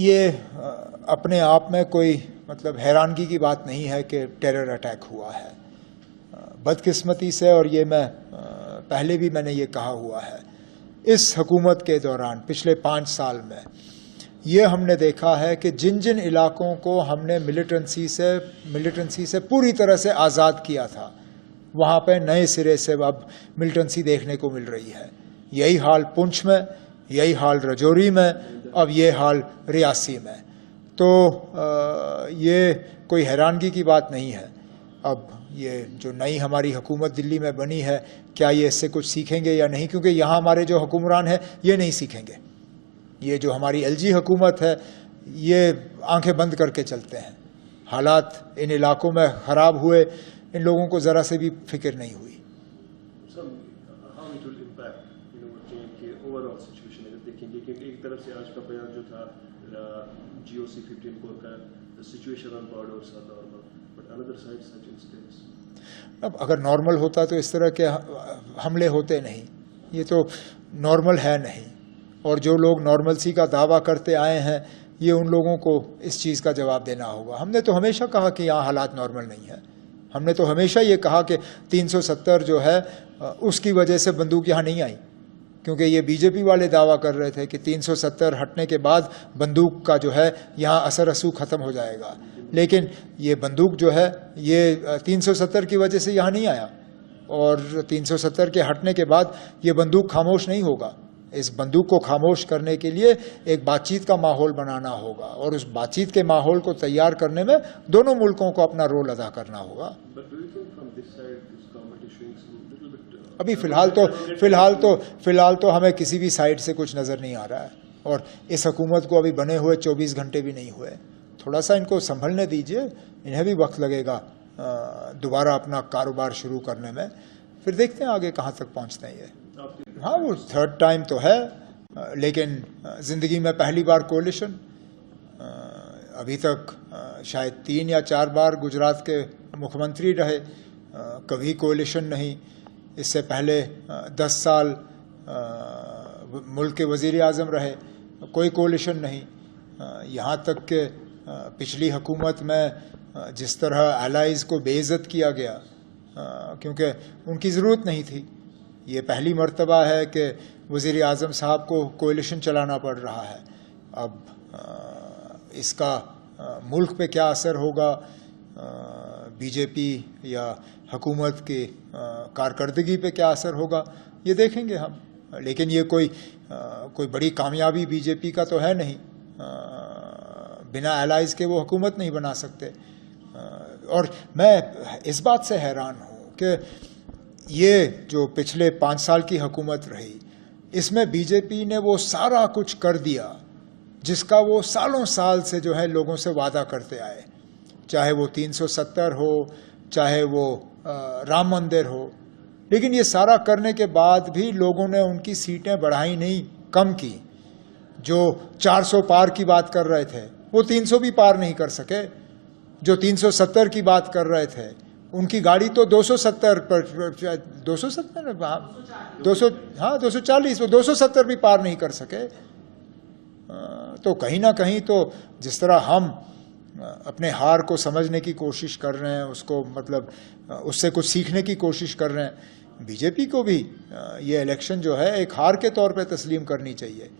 ये अपने आप में कोई मतलब हैरानगी की बात नहीं है कि टेरर अटैक हुआ है। बदकिस्मती से, और ये मैं पहले भी मैंने ये कहा हुआ है, इस हुकूमत के दौरान पिछले 5 साल में ये हमने देखा है कि जिन जिन इलाकों को हमने मिलिटेंसी से पूरी तरह से आज़ाद किया था, वहाँ पे नए सिरे से अब मिलिटेंसी देखने को मिल रही है। यही हाल पुंछ में, यही हाल रजौरी में, अब ये हाल रियासी में। तो ये कोई हैरानगी की बात नहीं है। अब ये जो नई हमारी हुकूमत दिल्ली में बनी है, क्या ये इससे कुछ सीखेंगे या नहीं, क्योंकि यहाँ हमारे जो हुक्मरान हैं ये नहीं सीखेंगे। ये जो हमारी एलजी हुकूमत है ये आंखें बंद करके चलते हैं। हालात इन इलाकों में ख़राब हुए, इन लोगों को ज़रा से भी फिक्र नहीं हुई। एक तरफ से आज का बयान जो था GOC 15 कोर का, the situation on borders are normal, but another side such incidents. अब अगर नॉर्मल होता तो इस तरह के हमले होते नहीं। ये तो नॉर्मल है नहीं, और जो लोग नॉर्मलसी का दावा करते आए हैं ये उन लोगों को इस चीज़ का जवाब देना होगा। हमने तो हमेशा कहा कि यहाँ हालात नॉर्मल नहीं है। हमने तो हमेशा ये कहा कि 370 जो है उसकी वजह से बंदूक यहाँ नहीं आई, क्योंकि ये बीजेपी वाले दावा कर रहे थे कि 370 हटने के बाद बंदूक का जो है यहाँ असर रसूख ख़त्म हो जाएगा। लेकिन ये बंदूक जो है ये 370 की वजह से यहाँ नहीं आया, और 370 के हटने के बाद ये बंदूक खामोश नहीं होगा। इस बंदूक को खामोश करने के लिए एक बातचीत का माहौल बनाना होगा, और उस बातचीत के माहौल को तैयार करने में दोनों मुल्कों को अपना रोल अदा करना होगा। अभी फ़िलहाल तो हमें किसी भी साइड से कुछ नज़र नहीं आ रहा है, और इस हुकूमत को अभी बने हुए 24 घंटे भी नहीं हुए। थोड़ा सा इनको संभलने दीजिए, इन्हें भी वक्त लगेगा दोबारा अपना कारोबार शुरू करने में। फिर देखते हैं आगे कहाँ तक पहुँचते हैं ये। हाँ, वो 3rd टाइम तो है, लेकिन ज़िंदगी में पहली बार कोalition। अभी तक शायद 3 या 4 बार गुजरात के मुख्यमंत्री रहे, कभी कोalition नहीं। इससे पहले 10 साल मुल्क के वज़ीर आज़म रहे, कोई कोalition नहीं। यहाँ तक कि पिछली हुकूमत में जिस तरह एलाइज़ को बेइज्जत किया गया क्योंकि उनकी ज़रूरत नहीं थी, ये पहली मर्तबा है कि वज़ीर आज़म साहब को कोalition चलाना पड़ रहा है। अब इसका मुल्क पे क्या असर होगा, बीजेपी या हुकूमत की कारकर्दगी पे क्या असर होगा, ये देखेंगे हम। लेकिन ये कोई बड़ी कामयाबी बीजेपी का तो है नहीं। बिना एलाइज़ के वो हुकूमत नहीं बना सकते। और मैं इस बात से हैरान हूँ कि ये जो पिछले 5 साल की हुकूमत रही, इसमें बीजेपी ने वो सारा कुछ कर दिया जिसका वो सालों साल से जो है लोगों से वादा करते आए, चाहे वो 370 हो, चाहे वो राम मंदिर हो। लेकिन ये सारा करने के बाद भी लोगों ने उनकी सीटें बढ़ाई नहीं, कम की। जो 400 पार की बात कर रहे थे वो 300 भी पार नहीं कर सके। जो 370 की बात कर रहे थे उनकी गाड़ी तो 270 पर 270 240 वो 270 भी पार नहीं कर सके। तो कहीं ना कहीं तो जिस तरह हम अपने हार को समझने की कोशिश कर रहे हैं, उसको मतलब उससे कुछ सीखने की कोशिश कर रहे हैं, बीजेपी को भी ये इलेक्शन जो है एक हार के तौर पे तस्लीम करनी चाहिए।